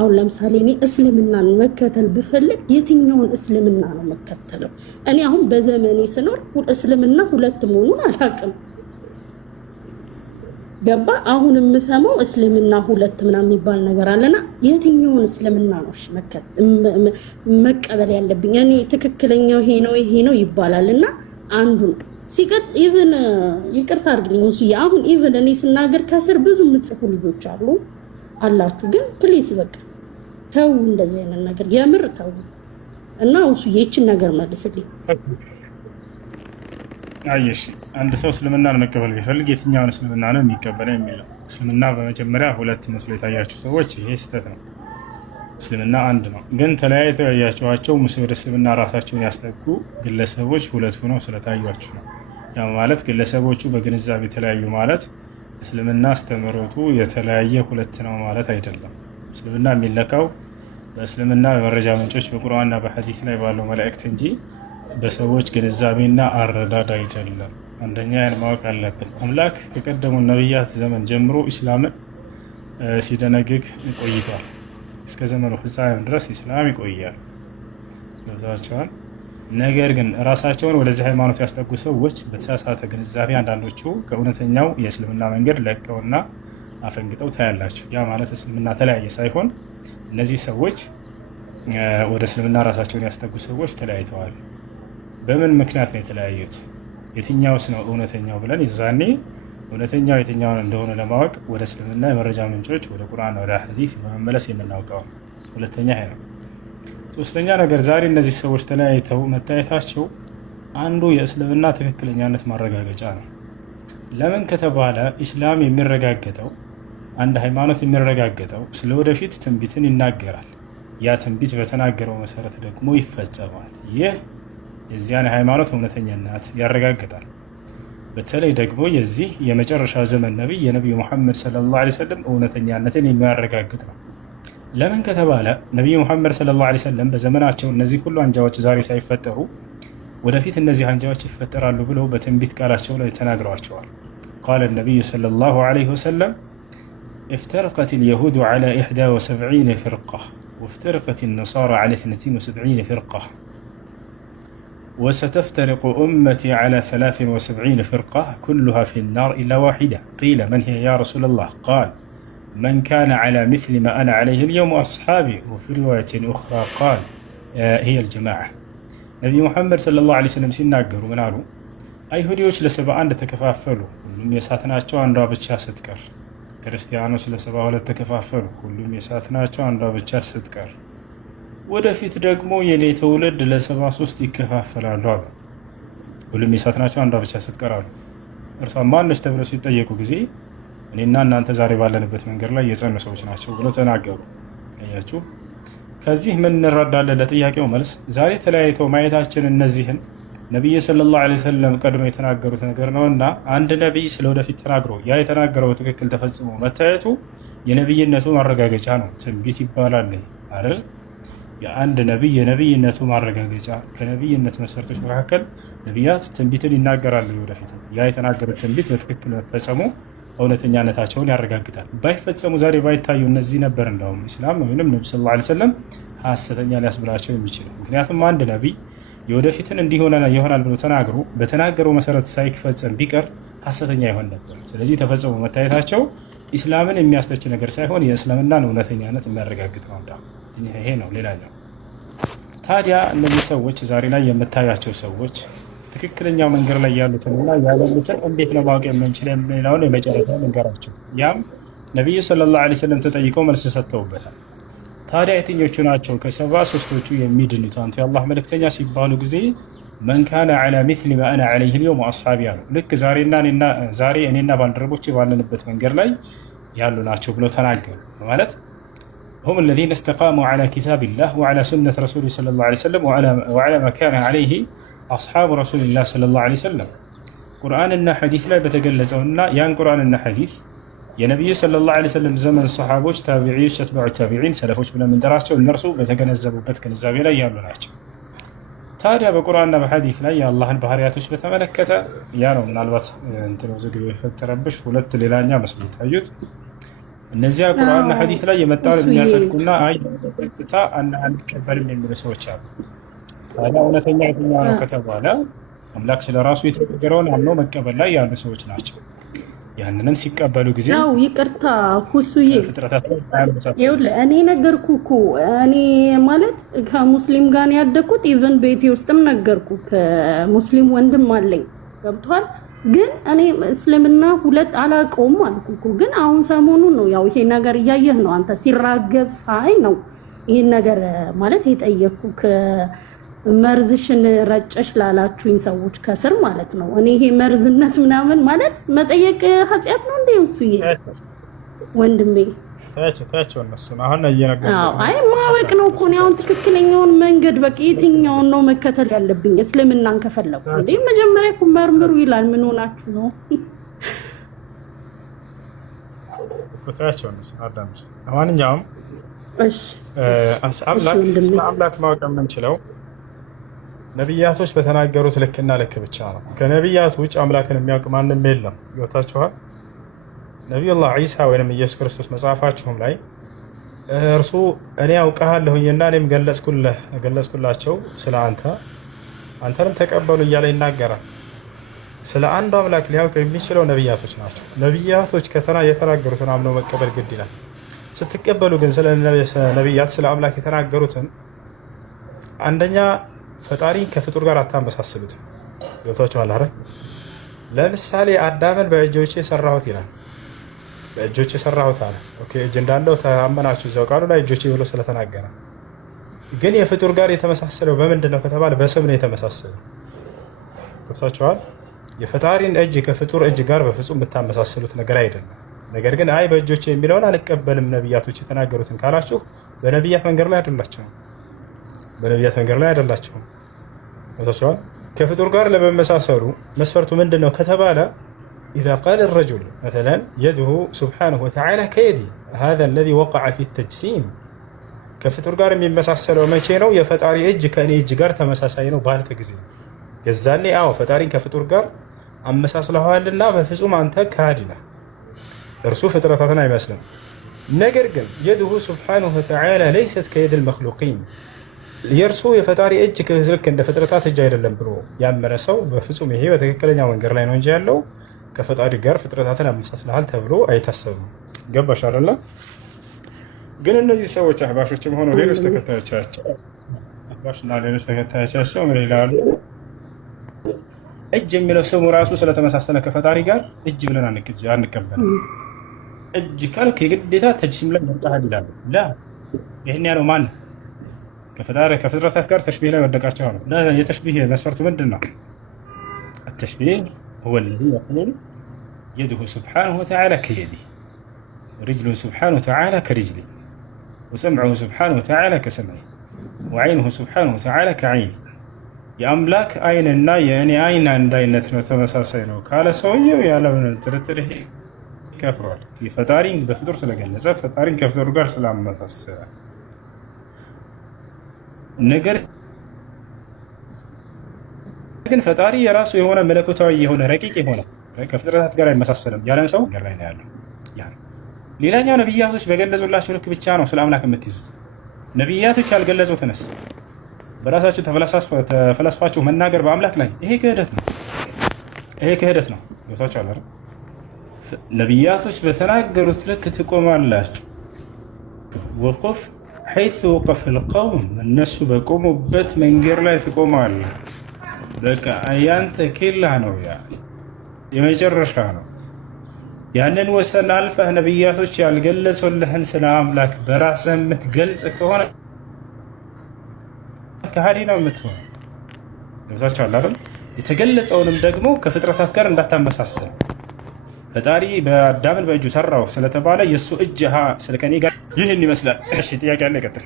አሁን ለምሳሌ እኔ እስልምናን መከተል ብፈልግ የትኛውን እስልምና ነው መከተለው? እኔ አሁን በዘመኔ ስኖር እስልምና ሁለት መሆኑን አላውቅም። ገባ? አሁን የምሰማው እስልምና ሁለት ምናምን የሚባል ነገር አለና የትኛውን እስልምና ነው መቀበል ያለብኝ? እኔ ትክክለኛው ይሄ ነው ይባላል እና አንዱ ነው ሲቀጥ ኢቭን ይቅርታ አድርግልኝ እሱ አሁን ኢቭን እኔ ስናገር ከስር ብዙ የምጽፉ ልጆች አላችሁ፣ ግን ፕሊዝ በቃ ተው እንደዚህ አይነት ነገር የምር ተው እና እሱ ይህችን ነገር መልስልኝ። አየሽ አንድ ሰው እስልምናን መቀበል ቢፈልግ የትኛውን እስልምና ነው የሚቀበለው የሚለው እስልምና በመጀመሪያ ሁለት መስሎ የታያችሁ ሰዎች ይሄ ስህተት ነው። እስልምና አንድ ነው፣ ግን ተለያይተው ያያችኋቸው ወደ እስልምና ራሳቸውን ያስጠጉ ግለሰቦች ሁለት ሆነው ስለታያችሁ ነው። ያ ማለት ግለሰቦቹ በግንዛቤ የተለያዩ ማለት እስልምና አስተምህሮቱ የተለያየ ሁለት ነው ማለት አይደለም። እስልምና የሚለካው በእስልምና በመረጃ ምንጮች በቁርአንና በሐዲስ ላይ ባለው መላእክት እንጂ በሰዎች ግንዛቤና አረዳድ አይደለም። አንደኛ ያን ማወቅ አለብን። አምላክ ከቀደሙ ነቢያት ዘመን ጀምሮ ኢስላምን ሲደነግግ ቆይቷል። እስከ ዘመኑ ፍጻሜም ድረስ ኢስላም ይቆያል። ገብታችኋል? ነገር ግን ራሳቸውን ወደዚህ ሃይማኖት ያስጠጉ ሰዎች በተሳሳተ ግንዛቤ አንዳንዶቹ ከእውነተኛው የእስልምና መንገድ ለቀውና አፈንግጠው ታያላችሁ። ያ ማለት እስልምና ተለያየ ሳይሆን እነዚህ ሰዎች ወደ እስልምና ራሳቸውን ያስጠጉ ሰዎች ተለያይተዋል። በምን ምክንያት ነው የተለያዩት? የትኛውስ ነው እውነተኛው ብለን የዛኔ እውነተኛው የትኛው እንደሆነ ለማወቅ ወደ እስልምና የመረጃ ምንጮች ወደ ቁርአን ወደ ሐዲስ በመመለስ የምናውቀው። ሁለተኛ ይሄ ነው። ሶስተኛ ነገር ዛሬ እነዚህ ሰዎች ተለያይተው መታየታቸው አንዱ የእስልምና ትክክለኛነት ማረጋገጫ ነው። ለምን ከተባለ ኢስላም የሚረጋገጠው አንድ ሃይማኖት የሚረጋገጠው ስለ ወደፊት ትንቢትን ይናገራል። ያ ትንቢት በተናገረው መሰረት ደግሞ ይፈጸማል። ይህ የዚያን ሃይማኖት እውነተኛነት ያረጋግጣል። በተለይ ደግሞ የዚህ የመጨረሻ ዘመን ነቢይ የነቢዩ ሙሐመድ ሰለላሁ ዐለይሂ ወሰለም እውነተኛነትን የሚያረጋግጥ ነው። ለምን ከተባለ ነቢዩ ሙሐመድ ሰለላሁ ዐለይሂ ወሰለም በዘመናቸው እነዚህ ሁሉ አንጃዎች ዛሬ ሳይፈጠሩ ወደፊት እነዚህ አንጃዎች ይፈጠራሉ ብለው በትንቢት ቃላቸው ላይ ተናግረዋቸዋል። ቃለ ነቢዩ ሰለላሁ ዐለይሂ ወሰለም افترقت اليهود على 71 فرقة وافترقت النصارى على 72 فرقة وستفترق أمتي على 73 فرقة كلها في النار إلا واحدة قيل من هي يا رسول الله؟ قال من كان على مثل ما أنا عليه اليوم أصحابي وفي رواية أخرى قال هي الجماعة نبي محمد صلى الله عليه وسلم ሲናገሩ ምን አሉ? አይሁዲዎች ለ71 ተከፋፈሉ፣ ሁሉም የእሳት ናቸው፣ አንዷ ብቻ ስትቀር። ክርስቲያኖች ለ72 ተከፋፈሉ፣ ሁሉም የእሳት ናቸው፣ አንዷ ብቻ ስትቀር። ወደፊት ደግሞ የኔ ትውልድ ለ73 ይከፋፈላሉ አሉ፣ ሁሉም የእሳት ናቸው፣ አንዷ ብቻ ስትቀር አሉ። እርሷ ማነች ተብለው ሲጠየቁ ጊዜ እኔና እናንተ ዛሬ ባለንበት መንገድ ላይ የጸኑ ሰዎች ናቸው ብለው ተናገሩ። አያችሁ፣ ከዚህ ምን እንረዳለን? ለጥያቄው መልስ ዛሬ ተለያይተው ማየታችን እነዚህን ነቢዩ ሰለላሁ ዐለይሂ ወሰለም ቀድሞ የተናገሩት ነገር ነውና አንድ ነቢይ ስለወደፊት ተናግሮ ያ የተናገረው ትክክል ተፈጽሞ መታየቱ የነቢይነቱ ማረጋገጫ ነው። ትንቢት ይባላል አይደል? የአንድ ነቢይ የነቢይነቱ ማረጋገጫ ከነቢይነት መሰረቶች መካከል ነቢያት ትንቢትን ይናገራሉ። ወደፊት ያ የተናገሩት ትንቢት በትክክል መፈጸሙ እውነተኛነታቸውን ያረጋግጣል። ባይፈጸሙ ዛሬ ባይታዩ እነዚህ ነበር እንደውም ኢስላም ወይም ነብዩ ሰለላሁ ዐለይሂ ወሰለም ሐሰተኛ ሊያስብላቸው የሚችለው። ምክንያቱም አንድ ነቢይ የወደፊትን ይሆናል ብሎ ተናግሮ በተናገረው መሰረት ሳይፈጸም ቢቀር ሐሰተኛ ይሆን ነበር። ስለዚህ ተፈጸሙ መታየታቸው ኢስላምን የሚያስተች ነገር ሳይሆን የእስልምናን እውነተኛነት የሚያረጋግጥ ነው። ይሄ ነው ሌላኛው። ታዲያ እነዚህ ሰዎች ዛሬ ላይ የምታያቸው ሰዎች ትክክለኛው መንገድ ላይ ያሉትንና ያለሉትን እንዴት ነው ማወቅ የምንችለው የሚለውን የመጨረሻ መንገራቸው። ያም ነቢዩ ሰለላሁ ዐለይሂ ወሰለም ተጠይቀው መልስ ሰጥተውበታል። ታዲያ የትኞቹ ናቸው ከ73ቶቹ የሚድኑት አንቱ የአላህ መልእክተኛ ሲባሉ ጊዜ መን ካነ ዐላ ሚስሊ ማ አነ ዐለይሂ አልየውም ወአስሓቢ አሉ። ልክ ዛሬ እኔና ባልደረቦቼ ባለንበት መንገድ ላይ ያሉ ናቸው ብለው ተናገሩ። ማለት هم الذين استقاموا على كتاب الله وعلى سنة رسوله صلى الله عليه وسلم وعلى ما كان عليه أصحاب رسول الله صلى الله عليه وسلم قرآننا حديث لا بتجلزونا ያን ቁርአንና ሐዲስ የነብዩ ሰለላሁ ዐለይሂ ወሰለም ዘመን ሰሃቦች፣ ታቢዒዎች፣ ተባዑ ታቢዒን፣ ሰለፎች ብለን የምንጠራቸው እነርሱ በተገነዘቡበት ግንዛቤ ላይ ያሉ ናቸው። ታዲያ በቁርአንና በሐዲስ ላይ የአላህን ባህሪያቶች በተመለከተ ያ ነው ምናልባት ውዝግብ የፈጠረብሽ ሁለት ሌላኛ መስሎ ታዩት። እነዚያ ቁርአንና አዎ ሐዲስ ላይ የመጣውን እሱዬ የሚያጸድቁና አይ ቀጥታ አንቀበልም የሚሉ ሰዎች አሉ። ታዲያ እውነተኛ የትኛው ነው ከተባለ አምላክ ስለ ራሱ የተናገረውን አምነው መቀበል ላይ ያሉ ሰዎች ናቸው። ያንንም ሲቀበሉ ጊዜ ያው ይቅርታ ሁሱዬ ፍጥረታት አያመሳሰሉም። ይኸውልህ እኔ ነገርኩ እኮ እኔ ማለት ከሙስሊም ጋር ነው ያደግኩት። ኢቨን ቤቴ ውስጥም ነገርኩ ከሙስሊም ወንድም አለኝ ገብቷል። ግን እኔ እስልምና ሁለት አላውቀውም አልኩ እኮ። ግን አሁን ሰሞኑን ነው ያው ይሄ ነገር እያየህ ነው አንተ ሲራገብ ሳይ ነው ይሄን ነገር ማለት የጠየቅኩ መርዝሽን ረጨሽ ላላችሁኝ ሰዎች ከስር ማለት ነው። እኔ ይሄ መርዝነት ምናምን ማለት መጠየቅ ኃጢአት ነው እንዴ? እሱዬ ወንድሜ ታያቸው እነሱ አሁን እየነገሩ አይ ማወቅ ነው እኮ ነው። አሁን ትክክለኛውን መንገድ በቃ የትኛውን ነው መከተል ያለብኝ እስልምናን ከፈለኩ እንዴ? መጀመሪያ እኮ መርምሩ ይላል። ምን ሆናችሁ ነው? ታያቸው እነሱ አዳምጪ። ለማንኛውም እሺ አምላክ ማወቅ የምንችለው ነቢያቶች በተናገሩት ልክና ልክ ብቻ ነው። ከነቢያት ውጭ አምላክን የሚያውቅ ማንም የለም። ይወታችኋል። ነቢዩላህ ዒሳ ወይም ኢየሱስ ክርስቶስ መጽሐፋችሁም ላይ እርሱ እኔ አውቃለሁኝና እኔም ገለጽኩላቸው ስለ አንተንም ተቀበሉ እያለ ይናገራል። ስለ አንዱ አምላክ ሊያውቅ የሚችለው ነቢያቶች ናቸው። ነቢያቶች የተናገሩትን አምነው መቀበል ግድ ይላል። ስትቀበሉ ግን ስለ ነቢያት ስለ አምላክ የተናገሩትን አንደኛ ፈጣሪ ከፍጡር ጋር አታመሳስሉትም። ገብቷችኋል አይደል? ለምሳሌ አዳምን በእጆቼ ሰራሁት ይላል። በእጆቼ ሰራሁት አለ። ኦኬ እጅ እንዳለው ታመናችሁ እዛው ቃሉ ላይ እጆቼ ብሎ ስለተናገረ። ግን የፍጡር ጋር የተመሳሰለው በምንድን ነው ከተባለ በስም ነው የተመሳሰለው። ገብቷችኋል? የፈጣሪን እጅ ከፍጡር እጅ ጋር በፍጹም የምታመሳስሉት ነገር አይደለም። ነገር ግን አይ በእጆቼ የሚለውን አልቀበልም ነቢያቶች የተናገሩትን ካላችሁ በነቢያት መንገድ ላይ አይደላችሁም። በነቢያት መንገድ ላይ አይደላችሁም። ገብቷችኋል? ከፍጡር ጋር ለመመሳሰሉ መስፈርቱ ምንድን ነው ከተባለ إذا قال الرجل مثلا يده سبحانه وتعالى كيدي هذا الذي وقع في التجسيم ከፍጡር ጋር የሚመሳሰለው መቼ ነው? የፈጣሪ እጅ ከእኔ እጅ ጋር ተመሳሳይ ነው ባልክ ጊዜ የዛኔ አዎ ፈጣሪን ከፍጡር ጋር አመሳስለዋልና በፍጹም አንተ ካዲ ነህ። እርሱ ፍጥረታትን አይመስልም። ነገር ግን የድሁ ስብሓነሁ ወተዓላ ለይሰት ከየድ ልመክሉቂን የእርሱ የፈጣሪ እጅ ልክ እንደ ፍጥረታት እጅ አይደለም ብሎ ያመነ ሰው በፍጹም ይሄ በትክክለኛ መንገድ ላይ ነው እንጂ ያለው ከፈጣሪ ጋር ፍጥረታትን አመሳስለሃል ተብሎ አይታሰብም። ገባሽ አይደለ? ግን እነዚህ ሰዎች አህባሾችም ሆነው ሌሎች ተከታዮቻቸው አህባሽና ሌሎች ተከታዮቻቸው ምን ይላሉ? እጅ የሚለው ስሙ ራሱ ስለተመሳሰለ ከፈጣሪ ጋር እጅ ብለን አንቀበልም። እጅ ካልክ የግዴታ ተጅሲም ላይ መጣሃል ይላሉ። ላ ይህን ያለው ማን? ከፍጥረታት ጋር ተሽቢህ ላይ ወደቃቸው ነው። የተሽቢህ መስፈርቱ ምንድን ነው? التشبيه هو الذي يقول يده سبحانه وتعالى كيدي ورجله سبحانه وتعالى كرجلي وسمعه سبحانه وتعالى كسمعي وعينه سبحانه وتعالى كعيني የአምላክ አይንና የእኔ አይን አንድ አይነት ነው ተመሳሳይ ነው ካለ ሰውየው ያለምንም ጥርጥር ይሄ ከፍሯል። ፈጣሪን በፍጡር ስለገለጸ ፈጣሪን ከፍጡር ጋር ስላመሳሰለ ነገር ግን ፈጣሪ የራሱ የሆነ መለኮታዊ የሆነ ረቂቅ የሆነ ከፍጥረታት ጋር አይመሳሰልም ያለን ሰው ገር ላይ ነው ያለው። ሌላኛው ነቢያቶች በገለጹላችሁ ልክ ብቻ ነው ስለ አምላክ የምትይዙት። ነቢያቶች ያልገለጹትንስ በራሳችሁ ተፈላስፋችሁ መናገር በአምላክ ላይ ይሄ ክህደት ነው። ይሄ ክህደት ነው። ገብታችኋል አይደል? ነቢያቶች በተናገሩት ልክ ትቆማላችሁ። ወቁፍ ሐይሱ ወቀፈ ልቀውም እነሱ በቆሙበት መንገድ ላይ ትቆማለህ። በቃ ያንተ ኬላ ነው፣ ያ የመጨረሻ ነው። ያንን ወሰን አልፈህ ነቢያቶች ያልገለጹልህን ስለ አምላክ በራስህ የምትገልጽ ከሆነ ከሃዲ ነው የምትሆነው። ገብታችኋል አይደል? የተገለጸውንም ደግሞ ከፍጥረታት ጋር እንዳታመሳሰል። ፈጣሪ በአዳምን በእጁ ሰራው ስለተባለ የእሱ እጅ ስለከኔ ጋር ይህን ይመስላል። እሺ ጥያቄ አለ፣ ይቀጥል።